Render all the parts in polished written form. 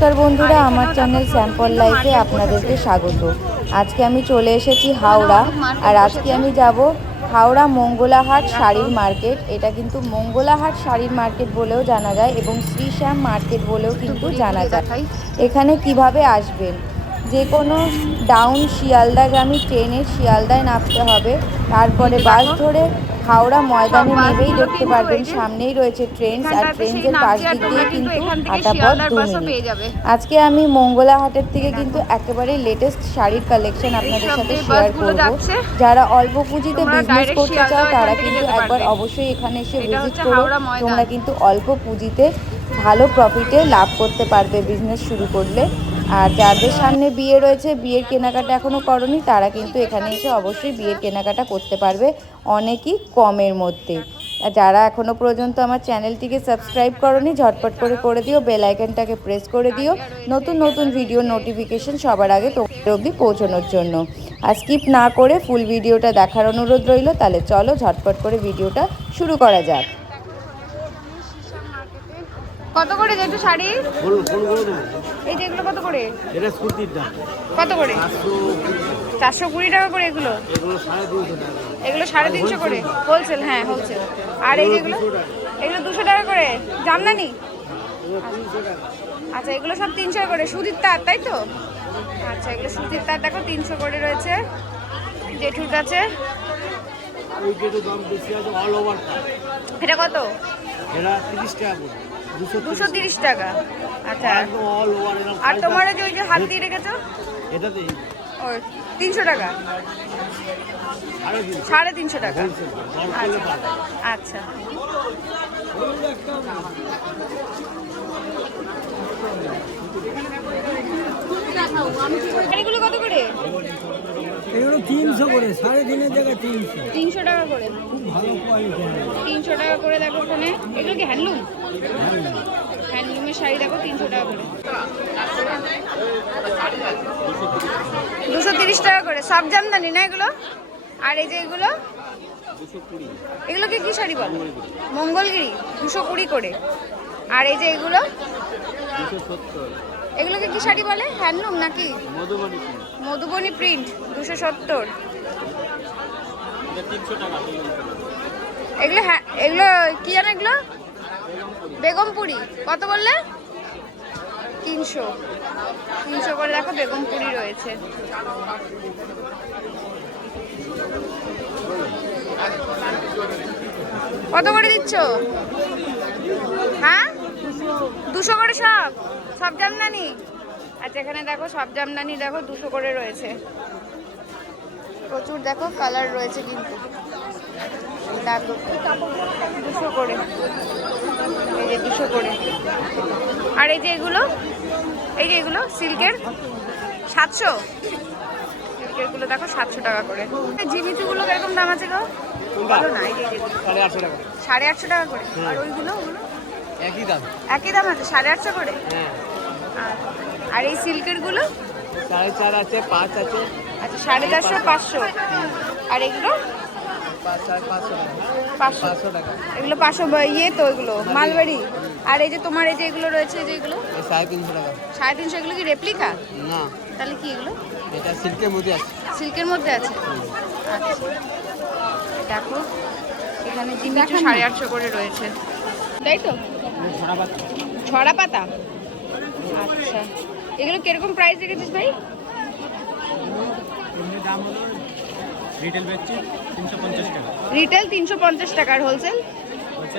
নমস্কার বন্ধুরা, আমার চ্যানেল স্যাম্পল লাইফে আপনাদেরকে স্বাগত। আজকে আমি চলে এসেছি হাওড়া, আর আজকে আমি যাব হাওড়া মঙ্গলাহাট শাড়ির মার্কেট। এটা কিন্তু মঙ্গলাহাট শাড়ির মার্কেট বলেও জানা যায় এবং শ্রীশ্যাম মার্কেট বলেও কিন্তু জানা যায়। এখানে কিভাবে আসবেন, যে কোনো ডাউন শিয়ালদাগামী ট্রেনের শিয়ালদায় নামতে হবে, তারপরে বাস ধরে হাওড়া ময়দানে নেমেই দেখতে পারবেন সামনেই রয়েছে ট্রেন্স, আর ট্রেন্সের পাশ দিক দিয়ে কিন্তু হাঁটা পথ 2 মিনিট। আজকে আমি মঙ্গলাহাটের থেকে কিন্তু একেবারে লেটেস্ট শাড়ির কালেকশন আপনাদের সাথে শেয়ার করব। যারা অল্প পুঁজিতে বিজনেস করতে চাও তারা কিন্তু একবার অবশ্যই এখানে এসে ভিজিট করো। তোমরা কিন্তু অল্প পুঁজিতে ভালো প্রফিটে লাভ করতে পারবে বিজনেস শুরু করলে। আর যাদের সামনে বিয়ে রয়েছে, বিয়ের কেনাকাটা এখনও করনি, তারা কিন্তু এখানে এসে অবশ্যই বিয়ের কেনাকাটা করতে পারবে অনেকই কমের মধ্যে। আর যারা এখনও পর্যন্ত আমার চ্যানেলটিকে সাবস্ক্রাইব করনি, ঝটপট করে দিও, বেল আইকনটাকে প্রেস করে দিও নতুন নতুন ভিডিও নোটিফিকেশন সবার আগে তোমাদের অবধি পৌঁছানোর জন্য। আর স্কিপ না করে ফুল ভিডিওটা দেখার অনুরোধ রইল। তাহলে চলো ঝটপট করে ভিডিওটা শুরু করা যাক। কত করে যেটা শাড়ি? এই যে এগুলো কত করে? এটা সুতির দাম কত করে? 420 টাকা করে। এগুলো এগুলো 350 করে হোলসেল। হ্যাঁ হোলসেল। আর এই যেগুলো, এগুলো 200 টাকা করে। জামদানি? আচ্ছা, এগুলো সব 300 করে। সুতির তার, তাই তো? আচ্ছা, এগুলো সুতির তার দেখো 300 করে রয়েছে। জেঠুর কাছে এটা কত? এটা 30 টাকা করে। 230 টাকা। আচ্ছা, আর তোমার যে ওই যে হাত দিয়ে রেখেছো এটাতে ও 300 টাকা, 350 টাকা। আচ্ছা, এগুলো কত করে? এগুলো 300 করে, 3.5 জায়গায় 300 টাকা করে। খুব ভালো কোয়ালিটি। 300 টাকা করে দেখো ফোনে। এগুলো কি হ্যান্ডলুম? হ্যান্ডলুমের শাড়ি দেখো 300 টাকা করে। 230 টাকা করে। সব জামদানি না এগুলো? আর এই যে এগুলো, এগুলোকে কি শাড়ি বল? মঙ্গলগিরি। 220 করে। আর এই যে এগুলো, এগুলোকে কি শাড়ি বলে? হ্যান্ডলুম নাকি? মধুবনী প্রিন্ট। 270। এগুলো হ্যাঁ, এগুলো কি জানো? এগুলো বেগমপুরি। কত বললে? 300 করে দেখো বেগমপুরি রয়েছে। কত করে দিচ্ছ? হ্যাঁ, 200 করে। সব জামদানি? আচ্ছা, এখানে দেখো সব জামদানি দেখো 200 করে রয়েছে। প্রচুর দেখো কালার রয়েছে কিন্তু। দেখো 200 করে। এই যে 200 করে। আর এই যে এগুলো, এই যে এগুলো সিল্কের 700। সিল্কের গুলো দেখো 700 টাকা করে। জিমিচুগুলো কিরকম দাম আছে গো? বলো না। এই যে 850 টাকা। 850 টাকা করে। আর ওইগুলো একই দাম আছে 850 করে। হ্যাঁ। আর এই সিল্কের গুলো 4.5 আছে, 5 আছে। আচ্ছা, 450, 500। আর এগুলো 500 টাকা। এগুলো 500 ইয়ে তো, এগুলো মালবাড়ি। আর এই যে তোমার এই যে এগুলো রয়েছে, যে এগুলো 350 টাকা। 350। এগুলো কি রেপ্লিকা? না, তাহলে কি এগুলো? এটা সিল্কের মধ্যে আছে। সিল্কের মধ্যে আছে। আচ্ছা, দেখো এখানে জিমিচু 850 করে রয়েছে, তাই তো? ছড়া পাতা। আচ্ছা, এগুলো কিরকম প্রাইস রেখেছিস ভাই? রিটেল বেচছি 350 টাকা। রিটেল 350 টাকা, আর হোলসেল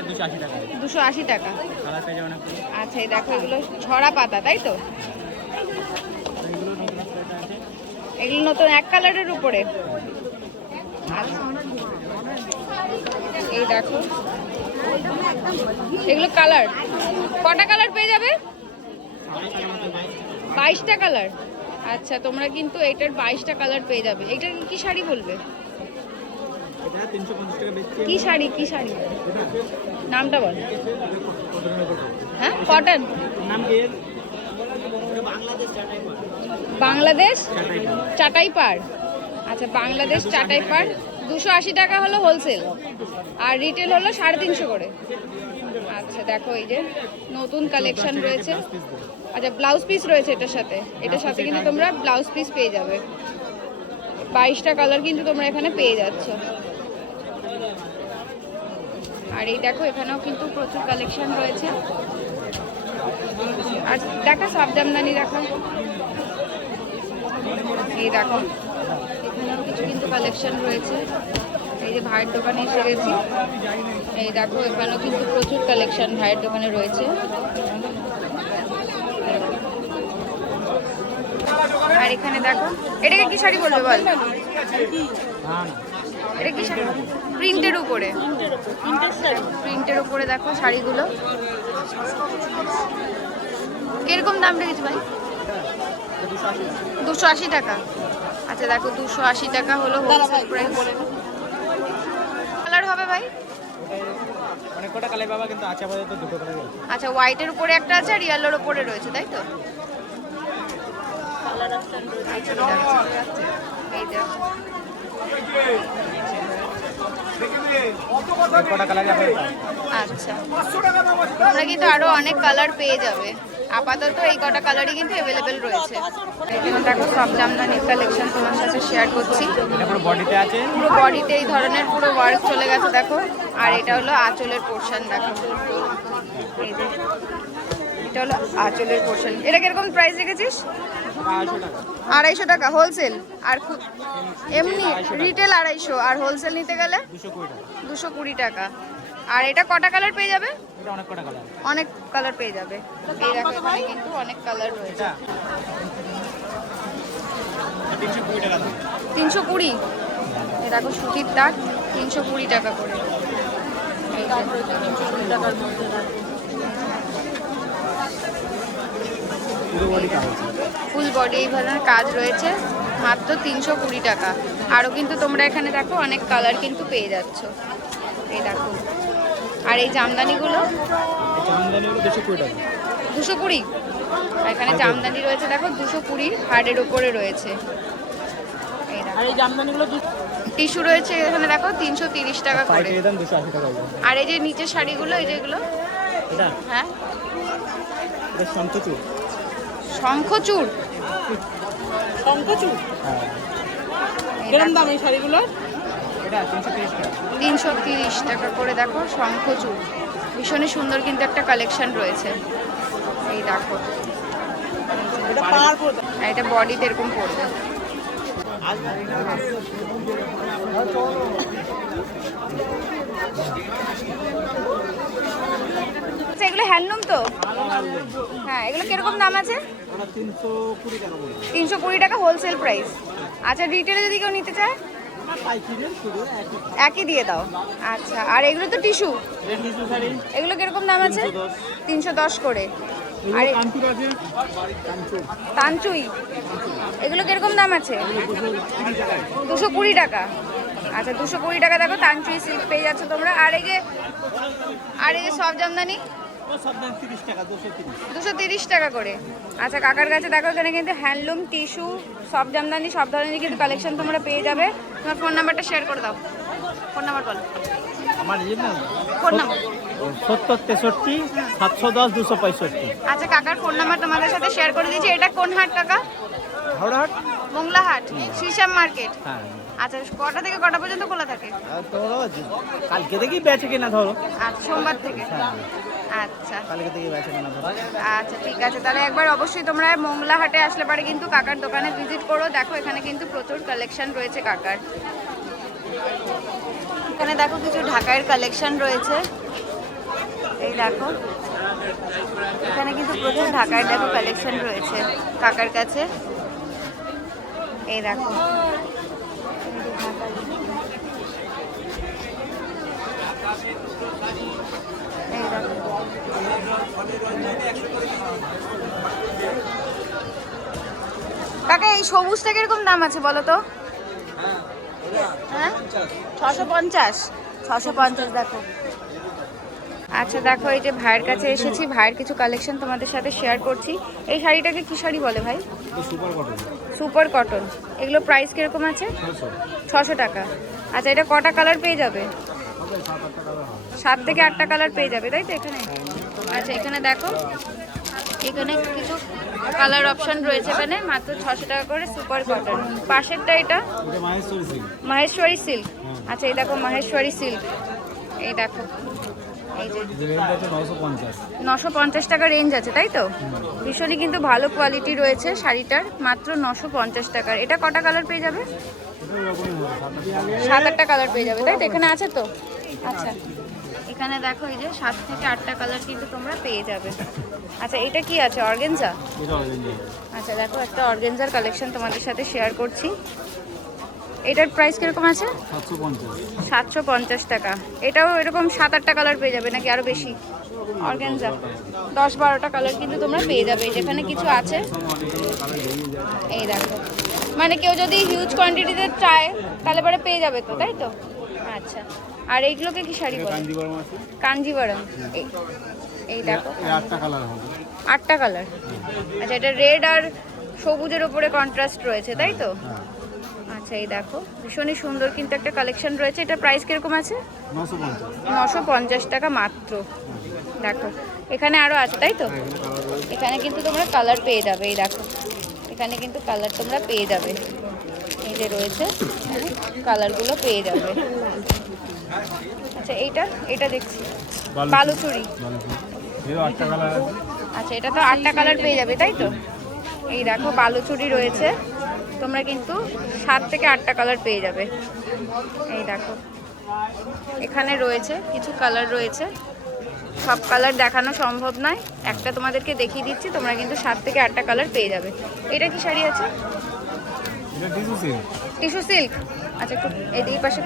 280 টাকা। 280 টাকা। কালার পেয়ে যাবেন আপনি। আচ্ছা, এই দেখো এগুলো ছড়া পাতা, তাই তো? এগুলো নতুন 1 কালারের উপরে। আচ্ছা, এই দেখো এগুলো কালার। কটা কালার পেয়ে যাবে? 22টা কালার। আচ্ছা, তোমরা কিন্তু এটার 22টা কালার পেয়ে যাবে। এটা কি শাড়ি বলবে? এটা 350 টাকা বেচছি। কি শাড়ি? কি শাড়ি নামটা বল। হ্যাঁ, কটন। নাম কি? বাংলাদেশ চাটাই পাড়। আচ্ছা, বাংলাদেশ চাটাই পাড়। 280 টাকা হলো হোলসেল, আর রিটেল হলো 350 করে। আচ্ছা দেখো এই যে নতুন কালেকশন রয়েছে। আচ্ছা ব্লাউজ পিস রয়েছে এটার সাথে কিন্তু তোমরা ব্লাউজ পিস পেয়ে যাবে। 22টা কালার কিন্তু তোমরা এখানে পেয়ে যাচ্ছ। আর এই দেখো এখানেও কিন্তু প্রচুর কালেকশন রয়েছে। আর দেখো সব জামদানি দেখো, এই দেখো এখানেও কিছু কিন্তু কালেকশন রয়েছে। এই যে ভাইয়ের দোকানে এসে গেছি, এই দেখো এখানেও কিন্তু প্রচুর কালেকশন ভাইয়ের দোকানে রয়েছে। আর এখানে দেখো এটাকে কি শাড়ি বলবে বল? এটা কি শাড়ি? প্রিন্টের উপরে দেখো শাড়িগুলো কিরকম দাম রেখেছে ভাই? 280 টাকা। আচ্ছা দেখো 280 টাকা হলো হোলসেল প্রাইস। কালার হবে ভাই? অনেক কটা কালার পাবা, কিন্তু আছে আপাতত দুটো কালার আছে। আচ্ছা হোয়াইটের উপরে একটা আছে আর ইয়েলোর উপরে রয়েছে, তাই তো? এই দেখো অনেক কটা কালার আছে। আচ্ছা তোমরা কিন্তু আরো অনেক কালার পেয়ে যাবে। আপাতত এই কটা কালারই কিন্তু অ্যাভেলেবেল রয়েছে। এখানে দেখো সব জামদানির কালেকশন তোমার সাথে শেয়ার করছি। এটা পুরো বডিতে আছে, পুরো বডিতে এই ধরনের পুরো ওয়ার্ক চলে গেছে দেখো। আর এটা হলো আঁচলের পোর্শন দেখো, এই যে এটা হলো আঁচলের পোর্শন। এটা কিরকম প্রাইস রেখেছিস? 250 টাকা হোলসেল। আর এমনি রিটেল 250, আর হোলসেল নিতে গেলে 220 টাকা। আর এটা কটা কালার পেয়ে যাবে? এটা অনেক কটা কালার, অনেক কালার পেয়ে যাবে। এই দেখো এখানে কিন্তু অনেক কালার রয়েছে। 320 টাকা দাম। 320। এই দেখো সুতির তাক 320 টাকা করে। এই পুরো বডি কাজ আছে, ফুল বডি এই ধরনের কাজ রয়েছে, মাত্র 320 টাকা। আরও কিন্তু তোমরা এখানে দেখো অনেক কালার কিন্তু পেয়ে যাচ্ছ। এই দেখো আর এই জামদানিগুলো জামদানিগুলো 220 টাকা। 220। এখানে জামদানি রয়েছে দেখো 220 হার্ডের উপরে রয়েছে। এই দেখো আর এই জামদানিগুলো টিস্যু রয়েছে এখানে দেখো 330 টাকা করে। পাইকারি দাম 280 টাকা। আর এই যে নিচের শাড়িগুলো, এই যেগুলো, এটা হ্যাঁ এটা শঙ্খচূড়। শঙ্খচূড় হ্যাঁ, কিরকম দাম এই শাড়িগুলোর? এটা 330 টাকা। 330 টাকা করে দেখো শঙ্খচূড়। ভীষণই সুন্দর কিন্তু একটা কালেকশন রয়েছে। এই দেখো এটা পার করে আর এটা বডিতে এরকম পড়বে। আচ্ছা এগুলো হ্যান্ডলুম তো? হ্যাঁ এগুলো কিরকম দাম আছে? 320 টাকা বলে। 320 টাকা হোলসেল প্রাইস। আচ্ছা রিটেলে যদি কেউ নিতে চায় পাইকারি শুধু একই দিয়ে দাও। আচ্ছা আর এগুলো তো টিস্যু, টিস্যু শাড়ি এগুলো কিরকম দাম আছে? 310 করে। আর কাঞ্চুর আছে, তানচুই এগুলো কিরকম দাম আছে? 220 টাকা। আচ্ছা 220 টাকা দেখো তানচুই সিল্ক পেয়ে যাচ্ছ তোমরা। আর এই যে সব জামদানি সব দাম 30 টাকা, 230 টাকা করে। আচ্ছা কাকার কাছে দেখো এখানে কিন্তু হ্যান্ডলুম, টিস্যু, সব জামদানি সব ধরনের কিন্তু কালেকশন তোমরা পেয়ে যাবে। তোমার ফোন নাম্বারটা শেয়ার করে দাও। ফোন নাম্বার বলো। আমার এই না ফোন নাম্বার 70 63 710 265। আচ্ছা কাকার ফোন নাম্বার তোমাদের সাথে শেয়ার করে দিয়েছি। এটা কোন হাট কাকা? হাওড়াহাট। মোংলা হাট, শ্রীশ্যাম মার্কেট। হ্যাঁ, আচ্ছা কটা থেকে কটা পর্যন্ত খোলা থাকে? ধরো কালকে থেকেই বেচে কিনা ধরো। আচ্ছা সোমবার থেকে। আচ্ছা কালকে থেকে বেচে কিনা ধরো। আচ্ছা ঠিক আছে, তাহলে একবার অবশ্যই তোমরা মোংলা হাটে আসলে পারে কিন্তু কাকার দোকানে ভিজিট করো। দেখো এখানে কিন্তু প্রচুর কালেকশন রয়েছে কাকার। এখানে দেখো কিছু ঢাকাইয়ের কালেকশন রয়েছে। এই দেখো এখানে কিন্তু প্রচুর ঢাকাইয়ের দেখো কালেকশন রয়েছে কাকার কাছে। এই দেখো এই দেখো কাকা এই সবুজটা কিরকম দাম আছে বলো তো? হ্যাঁ 650 দেখো। আচ্ছা দেখো এই যে ভাইয়ের কাছে এসেছি, ভাইয়ের কিছু কালেকশন তোমাদের সাথে শেয়ার করছি। এই শাড়িটাকে কি শাড়ি বলে ভাই? Super cotton. Super cotton. এগুলো প্রাইস কিরকম আছে? 600 টাকা। আচ্ছা এটা কটা কালার পেয়ে যাবে? 7 থেকে 8টা কালার পেয়ে যাবে তাই তো এখানে? আচ্ছা এখানে দেখো, এখানে কিছু কালার অপশন রয়েছে, এখানে মাত্র 600 টাকা করে সুপার কটন। পাশেরটা এটা মাহেশ্বরী সিল্ক। আচ্ছা এই দেখো মাহেশ্বরী সিল্ক, এই দেখো এই যে 950 টাকা রেঞ্জ আছে তাই তো? ভীষণই কিন্তু ভালো কোয়ালিটি রয়েছে শাড়িটার, মাত্র 950 টাকার। এটা কটা কালার পেয়ে যাবে? 7-8টা কালার পেয়ে যাবে তাই তো? এখানে আছে তো? আচ্ছা এখানে দেখো এই যে 7 থেকে 8টা কালার কিন্তু তোমরা পেয়ে যাবে। আচ্ছা এটা কি আছে? অর্গানজা? আচ্ছা দেখো একটা অর্গানজার কালেকশন তোমাদের সাথে শেয়ার করছি। এটার প্রাইস কিরকম আছে? 750 টাকা। এটাও এরকম 7-8টা কালার পেয়ে যাবে নাকি আরো বেশি? অর্গানজা 10-12টা কালার কিন্তু তোমরা পেয়ে যাবে। যেখানে কিছু আছে এই দেখো, মানে কেউ যদি হিউজ কোয়ান্টিটিতে চায় তাহলে পরে পেয়ে যাবে তো তাই তো? আচ্ছা আর এইগুলোকে কি শাড়ি বলে? কাঞ্জিভারম। এই দেখো 8টা কালার। আচ্ছা এটা রেড আর সবুজের উপরে কন্ট্রাস্ট রয়েছে তাই তো? আচ্ছা এই দেখো ভীষণই সুন্দর কিন্তু একটা কালেকশন রয়েছে। এটা প্রাইস কিরকম আছে? 950 টাকা মাত্র। দেখো এখানে আরো আছে তাই তো? এখানে কিন্তু তোমরা কালার পেয়ে যাবে। এই দেখো এখানে কিন্তু কালার তোমরা পেয়ে যাবে, এই যে রয়েছে কালারগুলো পেয়ে যাবে। আচ্ছা এটা দেখছি বালুচুরি। আচ্ছা এটা তো 8টা কালার পেয়ে যাবে তাই তো? এই দেখো বালুচুরি রয়েছে, তোমরা কিন্তু 7 থেকে 8টা কালার পেয়ে যাবে। এই দেখো এখানে রয়েছে কিছু কালার রয়েছে, সব কালার দেখানো সম্ভব নয়, একটা তোমাদেরকে দেখিয়ে দিচ্ছি। তোমরা কিন্তু 7 থেকে 8টা কালার পেয়ে যাবে। এটা কি শাড়ি আছে? Tissue silk. আচ্ছা একটু এই পাশে।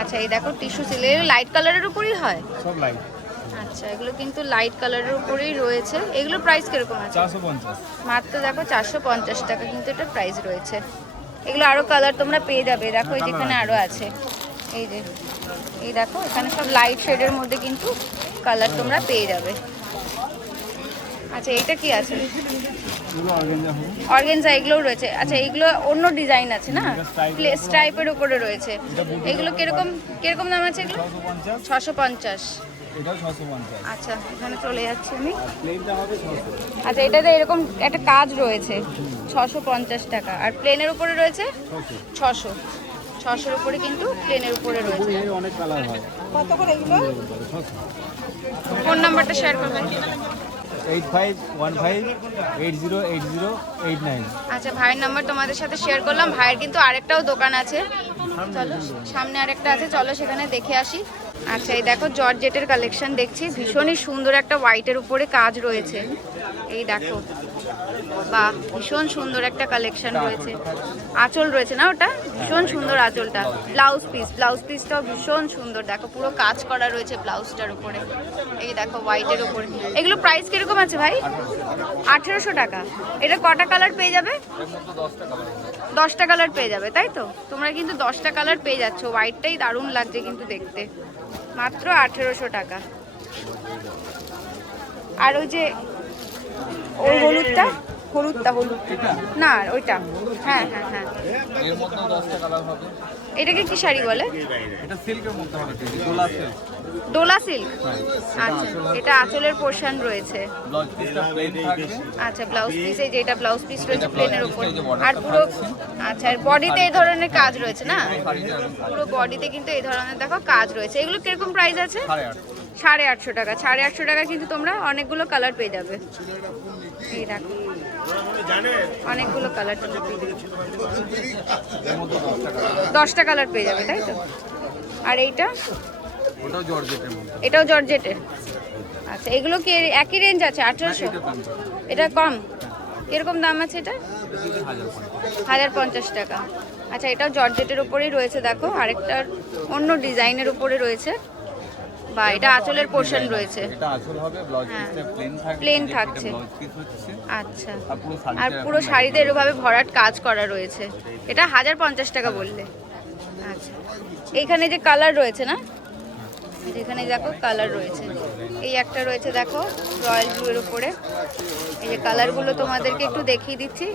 আচ্ছা এই দেখো টিস্যু সিল্ক, লাইট কালারের উপরই হয় সব লাইট। আচ্ছা এগুলো কিন্তু লাইট কালারের উপরেই রয়েছে। এগুলোর প্রাইস কিরকম আছে? 450 মাত্র দেখো 450 টাকা কিন্তু এটা প্রাইস রয়েছে। এগুলো আরো কালার তোমরা পেয়ে যাবে। দেখো যেখানে আরো আছে এই যে এই দেখো এখানে সব লাইট শেডের মধ্যে কিন্তু কালার তোমরা পেয়ে যাবে। আচ্ছা এইটা কি আছে? অর্গানজা এগুলোও রয়েছে। আচ্ছা এগুলো অন্য ডিজাইন আছে না, স্ট্রাইপের উপরে রয়েছে। এগুলো কিরকম কিরকম দাম আছে এগুলো? 650। আচ্ছা এখানে চলে যাচ্ছি আমি। আচ্ছা এটাতে এরকম একটা কাজ রয়েছে 650 টাকা, আর প্লেনের উপরে রয়েছে 600-600-র উপরে কিন্তু প্লেনের উপরে রয়েছে। অনেক কালার হয়। কত করে এগুলো? ফোন নাম্বারটা শেয়ার করবেন। 8515808089। আচ্ছা ভাইয়ের নাম্বার তোমাদের সাথে শেয়ার করলাম। ভাইয়ের কিন্তু আরেকটাও দোকান আছে, চলো সামনে আরেকটা আছে, চলো সেখানে দেখে আসি। আচ্ছা এই দেখো জর্জেটের কালেকশন দেখছি, ভীষণই সুন্দর একটা হোয়াইটের উপরে কাজ রয়েছে। এই দেখো বাহ ভীষণ সুন্দর একটা কালেকশন রয়েছে। আঁচল রয়েছে না ওটা, ভীষণ সুন্দর আঁচলটা। ব্লাউজ পিসটাও ভীষণ সুন্দর, দেখো পুরো কাজ করা রয়েছে ব্লাউজটার উপরে। এই দেখো হোয়াইটের উপরে। এগুলো প্রাইস কিরকম আছে ভাই? 1800 টাকা। এটা কটা কালার পেয়ে যাবে? 10টা কালার পেয়ে যাবে তাই তো? তোমরা কিন্তু 10টা কালার পেয়ে যাচ্ছ। হোয়াইটটাই দারুণ লাগছে কিন্তু দেখতে, মাত্র 1800 টাকা। আর ওই যে ওই হলুদ না ওইটা, হ্যাঁ হ্যাঁ হ্যাঁ, এর মধ্যে 10টা কালার হবে। এটাকে কি শাড়ি বলে? এটা সিল্কের মধ্যে হবে, দোলা সিল্ক। ডোলা সিল্ক। আচ্ছা এটা আঁচলের পোর্শন রয়েছে। ব্লাউজ পিসটা প্লেন থাকবে। আচ্ছা ব্লাউজ পিস, এই যে এটা ব্লাউজ পিস রয়েছে প্লেনের উপর, আর পুরো আচ্ছা আর বডিতে এই ধরনের কাজ রয়েছে না, পুরো বডিতে কিন্তু এই ধরনের দেখো কাজ রয়েছে। এগুলো কিরকম প্রাইস আছে? 850 টাকা। 850 টাকা কিন্তু তোমরা অনেকগুলো কালার পেয়ে যাবে। এই দেখো অনেকগুলো কালার তোমরা পেয়ে যাবে, 10টা কালার পেয়ে যাবে তাই তো? আর এইটা ওটাও জর্জেটের মধ্যে। এটাও জর্জেটের। আচ্ছা এগুলো কি একই রেঞ্জ আছে? 1800? এটা কম, কিরকম দাম আছে এটা? 1050 টাকা। আচ্ছা এটাও জর্জেটের উপরেই রয়েছে, দেখো আরেকটার অন্য ডিজাইনের উপরে রয়েছে। বা এটা আঁচলের পোর্শন রয়েছে। এটা আঁচল হবে, ব্লাউজ পিসটা প্লেন থাকছে। ব্লাউজ পিস হচ্ছে। আচ্ছা আর পুরো শাড়িতে এরভাবে ভরাট কাজ করা রয়েছে। এটা 1050 টাকা বললে। আচ্ছা এইখানে যে কালার রয়েছে না, যেখানে দেখো কালার রয়েছে, এই একটা রয়েছে দেখো রয়্যাল ব্লুর উপরে। এই যে কালারগুলো তোমাদেরকে একটু দেখিয়ে দিচ্ছি।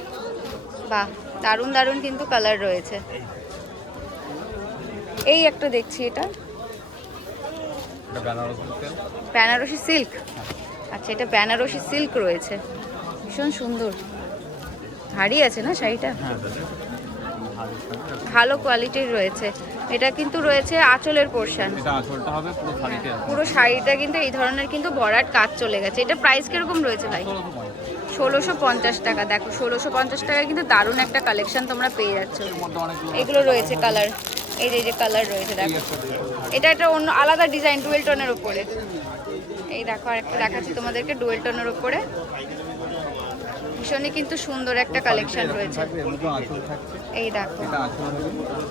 বাহ দারুণ দারুণ কিন্তু কালার রয়েছে। এই একটা দেখছি, এটা এটা বেনারসি তেল। বেনারসি সিল্ক। আচ্ছা, এটা বেনারসি সিল্ক রয়েছে, ভীষণ সুন্দর, ভারী আছে না শাড়িটা, হ্যাঁ দাদা, ভালো কোয়ালিটির রয়েছে। এটা কিন্তু রয়েছে আঁচলের পোর্শন, এটা আঁচলটা হবে পুরো শাড়িতে আছে। পুরো শাড়িটা কিন্তু এই ধরনের কিন্তু ভরাট কাজ চলে গেছে। এটা প্রাইস কিরকম রয়েছে ভাই? 1650 টাকা। দেখো 1650 টাকায় কিন্তু দারুণ একটা কালেকশন তোমরা পেয়ে যাচ্ছ। এগুলো রয়েছে কালার, এই যে কালার রয়েছে দেখো, এটা একটা অন্য আলাদা ডিজাইন ডুয়েল টোনের উপরে। এই দেখো আর একটা দেখাচ্ছি তোমাদেরকে ডুয়েল টোনের উপরে, ভীষণই কিন্তু সুন্দর একটা কালেকশন রয়েছে। এই দেখো,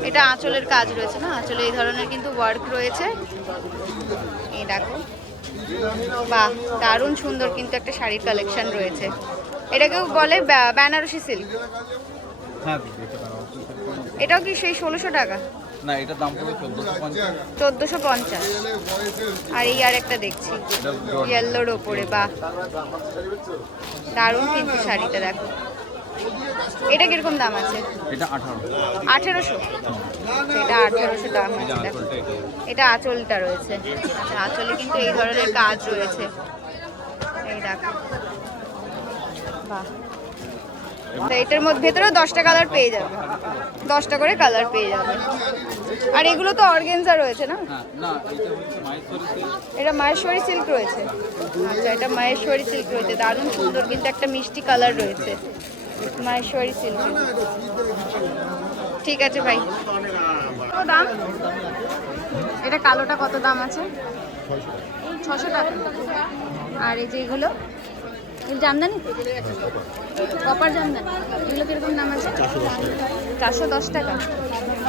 এটা আঁচলের কাজ রয়েছে না, আঁচলে এই ধরনের কিন্তু ওয়ার্ক রয়েছে। এই দেখো, বাহ, দারুণ সুন্দর কিন্তু একটা শাড়ির কালেকশন রয়েছে। এটাকেও বলে বেনারসি সিল্ক। হ্যাঁ দিতে পারো। এটাও কি সেই 1600 টাকা? না, এটার দাম পড়বে 1450। 1450। আর এই আর একটা দেখছি ইয়েলোর ওপরে, বাহ, দারুণ কিন্তু শাড়িটা দেখো। এটা কিরকম দাম আছে? এটা 1800। 1800। এটা 1800 দাম আছে এটা দেখো। আঁচলটা এটাই। এটা আঁচলটা রয়েছে। আচ্ছা, আঁচলে কিন্তু এই ধরনের কাজ রয়েছে। এই দেখো, বাহ। তো এটার মধ্যে ভেতরেও 10টা কালার পেয়ে যাবে, 10টা করে কালার পেয়ে যাবে। আর এগুলো তো অর্গানজা রয়েছে না? হ্যাঁ, না এটা হচ্ছে মাইসোরি সিল্ক। এটা মাহেশ্বরী সিল্ক রয়েছে। আচ্ছা, এটা মাহেশ্বরী সিল্ক রয়েছে, দারুণ সুন্দর কিন্তু একটা মিষ্টি কালার রয়েছে মাহেশ্বরী সিল্ক। ঠিক আছে ভাই, কত দাম? এটা কালোটা কত দাম আছে? 600 টাকা। আর এই যে এগুলো জামদানি, কপার জামদানি, এগুলো কিরকম দাম আছে? 410 টাকা।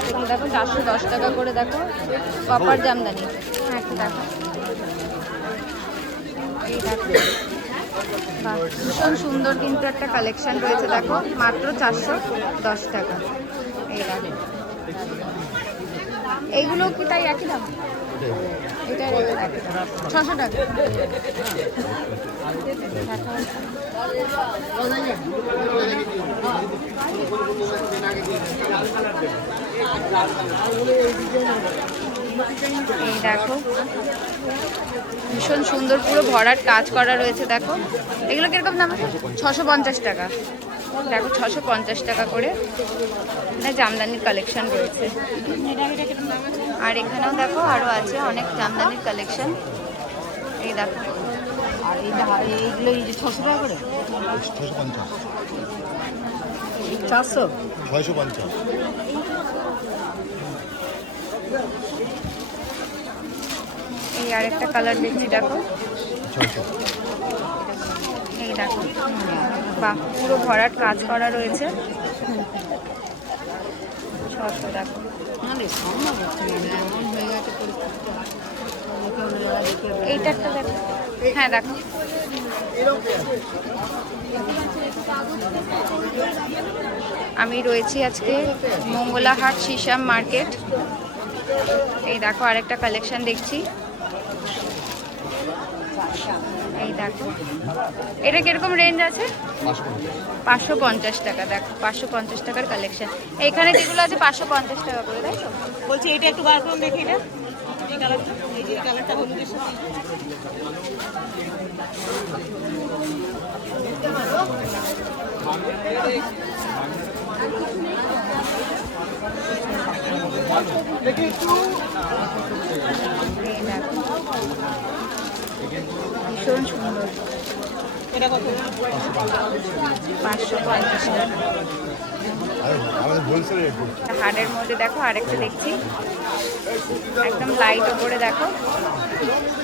এগুলো দেখো 410 টাকা করে, দেখো কপার জামদানি। হ্যাঁ, একটু দেখো, এই দেখো, বাহ, ভীষণ সুন্দর কিন্তু একটা কালেকশন রয়েছে দেখো, মাত্র 410 টাকা। এই দেখো, এইগুলো কি তাই একই দাম? এটা 600 টাকা। এই দেখো, ভীষণ সুন্দর পুরো ভরাট কাজ করা রয়েছে দেখো। এগুলো কিরকম দাম আছে? 650 টাকা। দেখো 650 টাকা করে জামদানির কালেকশন রয়েছে। আর এখানেও দেখো আরো আছে অনেক জামদানির কালেকশন। এই দেখো, আর এইগুলো এই যে 600 টাকা করে, 650 400। 650 এই আরেকটা কালার দেখছি দেখো, এই দেখো, বাহ, পুরো ভরাট কাজ করা রয়েছে। 600 দেখো, এইটা একটা দেখো, হ্যাঁ দেখো, আমি রয়েছি আজকে মঙ্গলাহাট শিশাম মার্কেট। এই দেখো আরেকটা কালেকশন দেখছি, এই দেখো, এটা কিরকম রেঞ্জ আছে? 550 টাকা। দেখো 550 টাকার কালেকশন। এখানে যেগুলো আছে 550 টাকা করে, তাই তো? বলছি এটা একটু বার করুন দেখি, এটা এই কালারটা, এই যে কালারটা হলুদের সাথে। এই দেখো, ভীষণ সুন্দর, এটা কত? 550 টাকা। আমাদের হোলসেল রেট হাড়ের মধ্যে দেখো আরেকটা দেখছি, একদম লাইট ওপরে দেখো,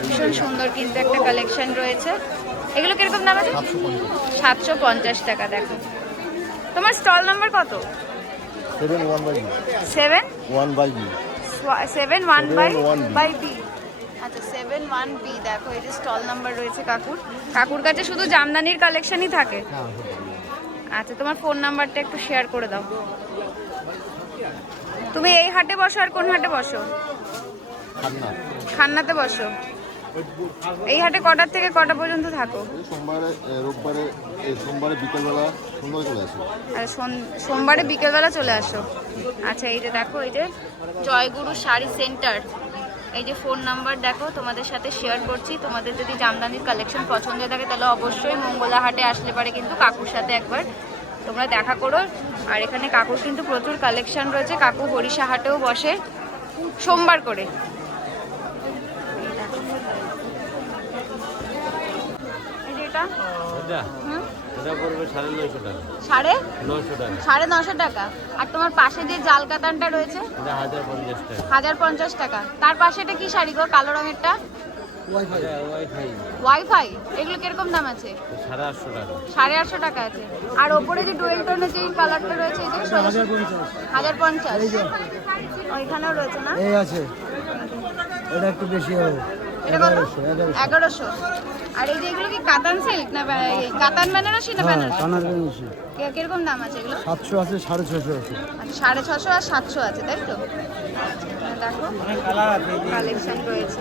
ভীষণ সুন্দর কিন্তু একটা কালেকশন রয়েছে। এগুলো কিরকম দাম আছে? 750 টাকা। দেখো, তোমার স্টল নাম্বার কত? 7-1/B। আচ্ছা, 7-1B। দেখো এই যে স্টল নাম্বার রয়েছে কাকুর কাছে শুধু জামদানির কালেকশনই থাকে। আচ্ছা, তোমার ফোন নাম্বারটা একটু শেয়ার করে দাও। তুমি এই হাটে বসো আর কোন হাটে বসো? খান্নাতে বসো। এই হাটে কটার থেকে কটা পর্যন্ত থাকো? সোমবারে রোববারে সোমবারে বিকেলবেলা সন্ধ্যায় চলে আসি। আর সোমবারে বিকেলবেলা চলে আসো। আচ্ছা, এই যে দেখো, এই যে জয়গুরু শাড়ি সেন্টার, এই যে ফোন নাম্বার দেখো তোমাদের সাথে শেয়ার করছি। তোমাদের যদি জামদানির কালেকশন পছন্দ হয়ে থাকে তাহলে অবশ্যই মঙ্গলা হাটে আসলে পারে কিন্তু কাকুর সাথে একবার তোমরা দেখা করো। আর এখানে কাকুর কিন্তু প্রচুর কালেকশন রয়েছে। কাকু হরিষা হাটেও বসে সোমবার করে। এই যে এটা হুম এটা পড়বে 950 টাকা। 950 টাকা। 950 টাকা। আর তোমার পাশে যে জাল কাতানটা রয়েছে এটা 1050 টাকা। 1050 টাকা। তার পাশে এটা কি শাড়ি গো, কালো রঙেরটা? এটা ওয়াইফাই ওয়াইফাই। এগুলো কিরকম দাম আছে? 850 টাকা। 850 টাকা আছে। আর ওপরে যে ডুয়েল টোনের যে কালারটা রয়েছে, এই যে 1050। ওইখানেও রয়েছে না? এই আছে, এটা একটু বেশি হবে। এটা কত? 1100। আর এই যে এগুলো কি কাতান সিল্ক না কাতান বেনারসি না বেনারসি? কানার বেশি। কিরকম দাম আছে এগুলো? 700 আছে, 650 আছে। আচ্ছা, 650 আর 700 আছে, তাই তো? দেখো কালেকশন রয়েছে।